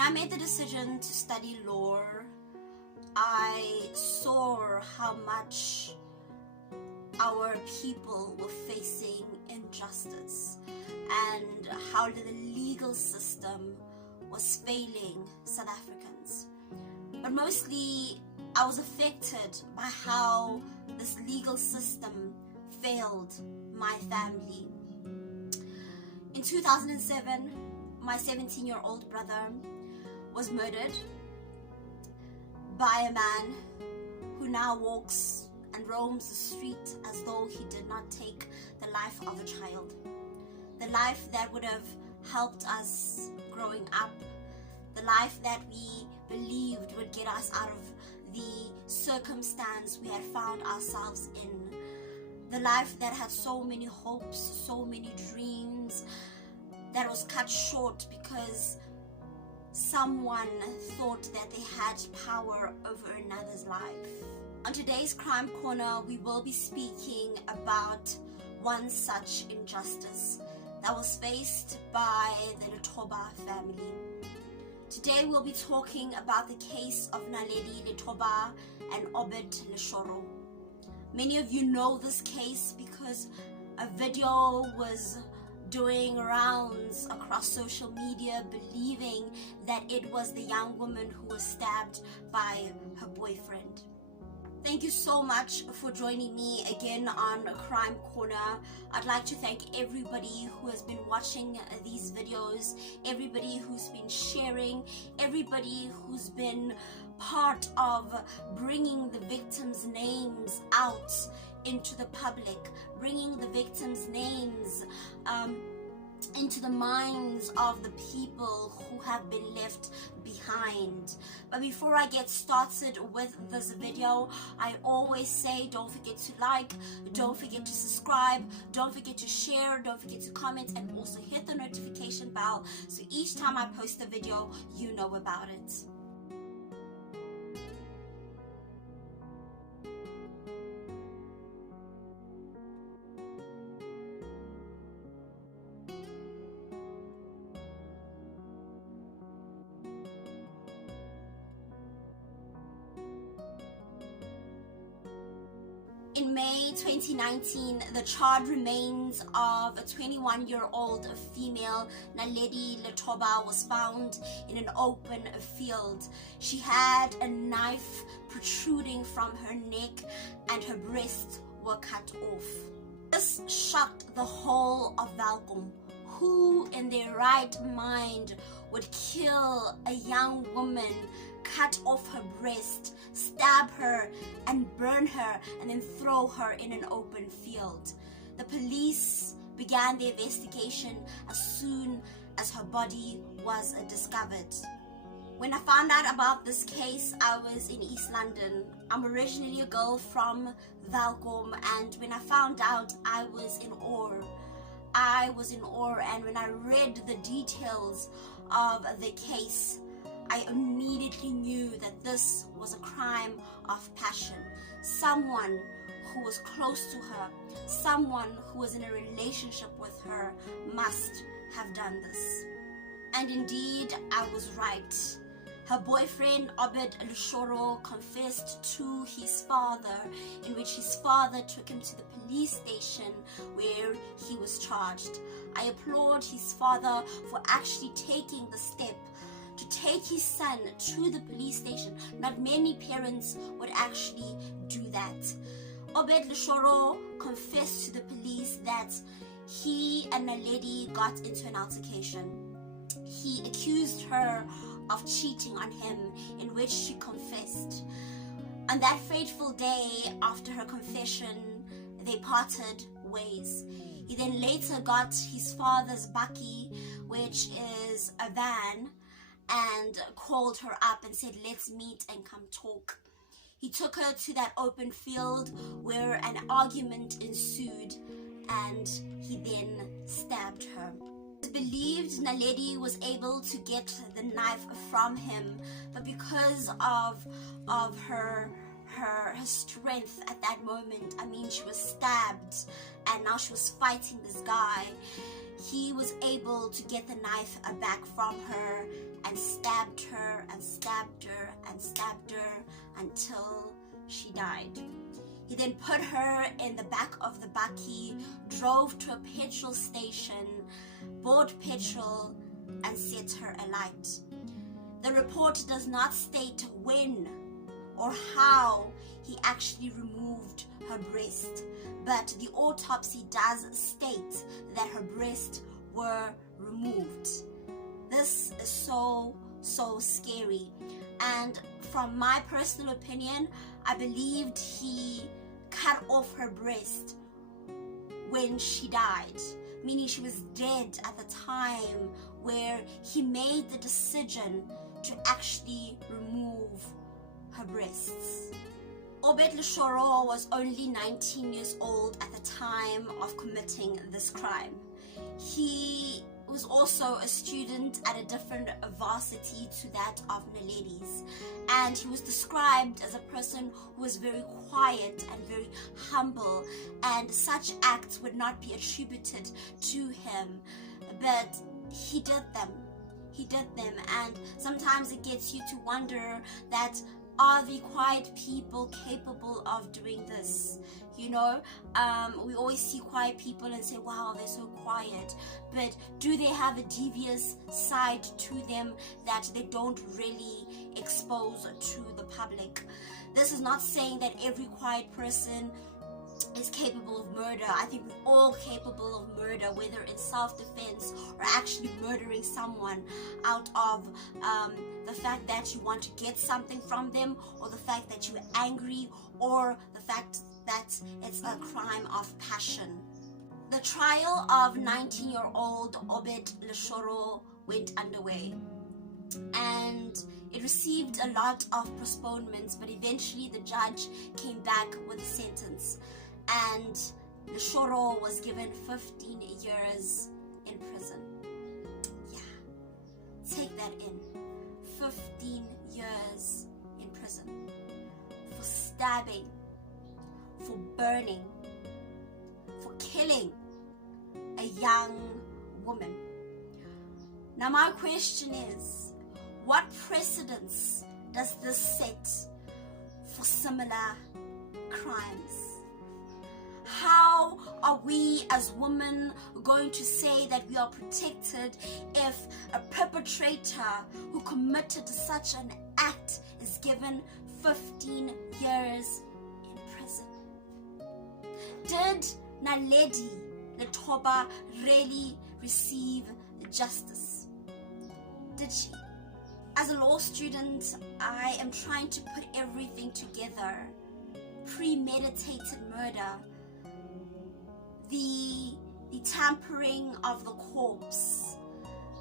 When I made the decision to study law, I saw how much our people were facing injustice and how the legal system was failing South Africans. But mostly I was affected by how this legal system failed my family. In 2007, my 17-year-old brother was murdered by a man who now walks and roams the street as though he did not take the life of a child. The life that would have helped us growing up, the life that we believed would get us out of the circumstance we had found ourselves in, the life that had so many hopes, so many dreams, that was cut short because someone thought that they had power over another's life. On today's Crime Corner, we will be speaking about one such injustice that was faced by the Lethoba family. Today we'll be talking about the case of Naledi Lethoba and Obede Leshoro. Many of you know this case because a video was doing rounds across social media believing that it was the young woman who was stabbed by her boyfriend. Thank you so much for joining me again on Crime Corner. I'd like to thank everybody who has been watching these videos, everybody who's been sharing, everybody who's been part of bringing the victims' names out into the public, bringing the victims' names into the minds of the people who have been left behind. But before I get started with this video, I always say don't forget to like, don't forget to subscribe, don't forget to share, don't forget to comment, and also hit the notification bell so each time I post a video you know about it. In May 2019, the charred remains of a 21-year-old female, Naledi Lethoba, was found in an open field. She had a knife protruding from her neck and her breasts were cut off. This shocked the whole of Welkom. Who in their right mind would kill a young woman, cut off her breast, stab her and burn her, and then throw her in an open field? The police began the investigation as soon as her body was discovered. When I found out about this case, I was in East London. I'm originally a girl from Welkom, and when I found out, I was in awe. And when I read the details of the case, I immediately knew that this was a crime of passion. Someone who was close to her, someone who was in a relationship with her must have done this. And indeed, I was right. Her boyfriend, Obede Leshoro, confessed to his father, in which his father took him to the police station where he was charged. I applaud his father for actually taking the step to take his son to the police station. Not many parents would actually do that. Obede Leshoro confessed to the police that he and Naledi got into an altercation. He accused her of cheating on him, in which she confessed. On that fateful day after her confession, they parted ways. He then later got his father's bakkie, which is a van, and called her up and said, let's meet and come talk. He took her to that open field where an argument ensued, and he then stabbed her. It is believed Naledi was able to get the knife from him, but because of her her strength at that moment. I mean, she was stabbed and now she was fighting this guy. He was able to get the knife back from her and stabbed her and stabbed her and stabbed her until she died. He then put her in the back of the bakkie, drove to a petrol station, bought petrol and set her alight. The report does not state when or how he actually removed her breast, but the autopsy does state that her breasts were removed. This is so scary, and from my personal opinion, I believed he cut off her breast when she died, meaning she was dead at the time where he made the decision to actually remove her breasts. Obede Leshoro was only 19 years old at the time of committing this crime. He was also a student at a different varsity to that of Naledi's, and he was described as a person who was very quiet and very humble, and such acts would not be attributed to him, but he did them. And sometimes it gets you to wonder that, are the quiet people capable of doing this? You know, we always see quiet people and say, wow, they're so quiet, but do they have a devious side to them that they don't really expose to the public? This is not saying that every quiet person is capable of murder. I think we're all capable of murder, whether in self-defense or actually murdering someone out of the fact that you want to get something from them, or the fact that you're angry, or the fact that it's a crime of passion. The trial of 19-year-old Obede Leshoro went underway, and it received a lot of postponements, but eventually the judge came back with a sentence, and Leshoro was given 15 years in prison. Yeah, take that in. 15 years in prison for stabbing, for burning, for killing a young woman. Now my question is, what precedence does this set for similar crimes? How are we as women going to say that we are protected if a perpetrator who committed such an act is given 15 years in prison? Did Naledi Lethoba really receive justice? Did she? As a law student, I am trying to put everything together. Premeditated murder, the tampering of the corpse.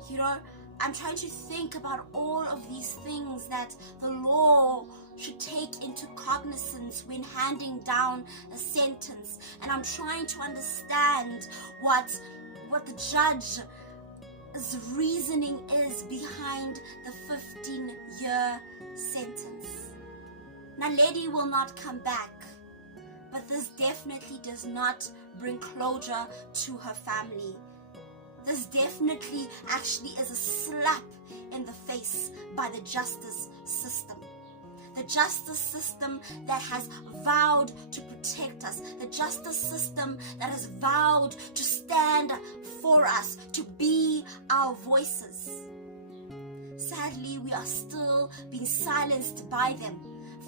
You know, I'm trying to think about all of these things that the law should take into cognizance when handing down a sentence. And I'm trying to understand what the judge's reasoning is behind the 15-year sentence. Naledi will not come back, but this definitely does not bring closure to her family. This definitely actually is a slap in the face by the justice system. The justice system that has vowed to protect us. The justice system that has vowed to stand for us, to be our voices. Sadly, we are still being silenced by them.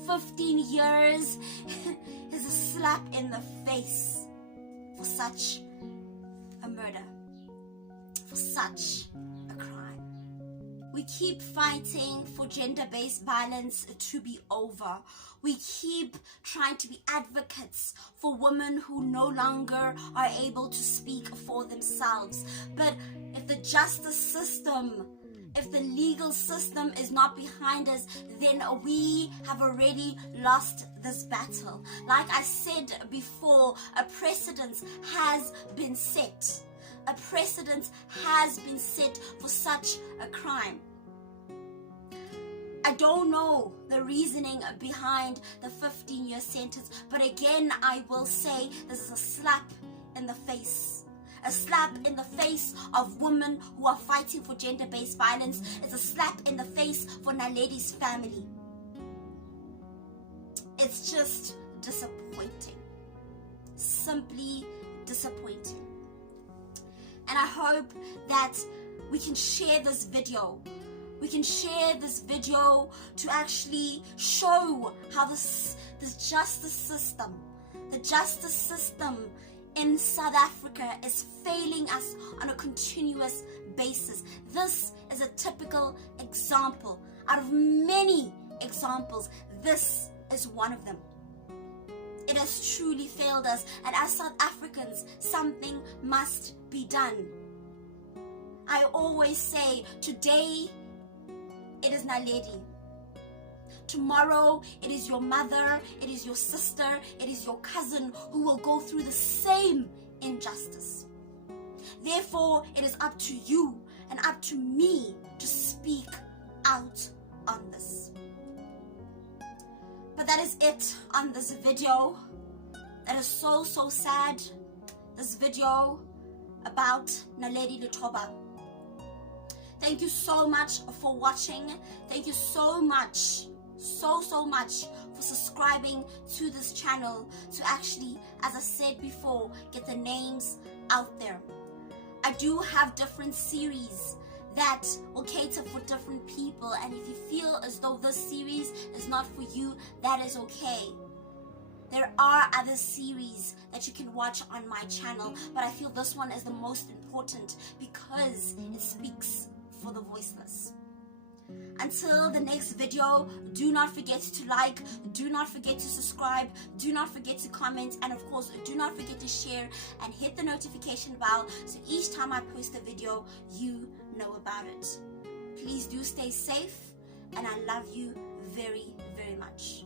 15 years is a slap in the face for such a murder, for such a crime. We keep fighting for gender-based violence to be over. We keep trying to be advocates for women who no longer are able to speak for themselves. But if the justice system, if the legal system is not behind us, then we have already lost this battle. Like I said before, a precedent has been set. A precedent has been set for such a crime. I don't know the reasoning behind the 15-year sentence, but again, I will say this is a slap in the face. A slap in the face of women who are fighting for gender-based violence. It's a slap in the face for Naledi's family. It's just disappointing. Simply disappointing. And I hope that we can share this video. We can share this video to actually show how the justice system in South Africa is failing us on a continuous basis. This is a typical example. Out of many examples, this is one of them. It has truly failed us, and as South Africans, something must be done. I always say, today it is Naledi. Tomorrow it is your mother, it is your sister, it is your cousin who will go through the same injustice. Therefore, it is up to you and up to me to speak out on this. But that is it on this video. That is so sad. This video about Naledi Lethoba. Thank you so much for watching. Thank you so much for subscribing to this channel to actually, as I said before, get the names out there. I do have different series that will cater for different people, and if you feel as though this series is not for you, that is okay. There are other series that you can watch on my channel, but I feel this one is the most important because it speaks for the voiceless. Until the next video, do not forget to like, do not forget to subscribe, do not forget to comment, and of course, do not forget to share and hit the notification bell so each time I post a video, you know about it. Please do stay safe, and I love you very, very much.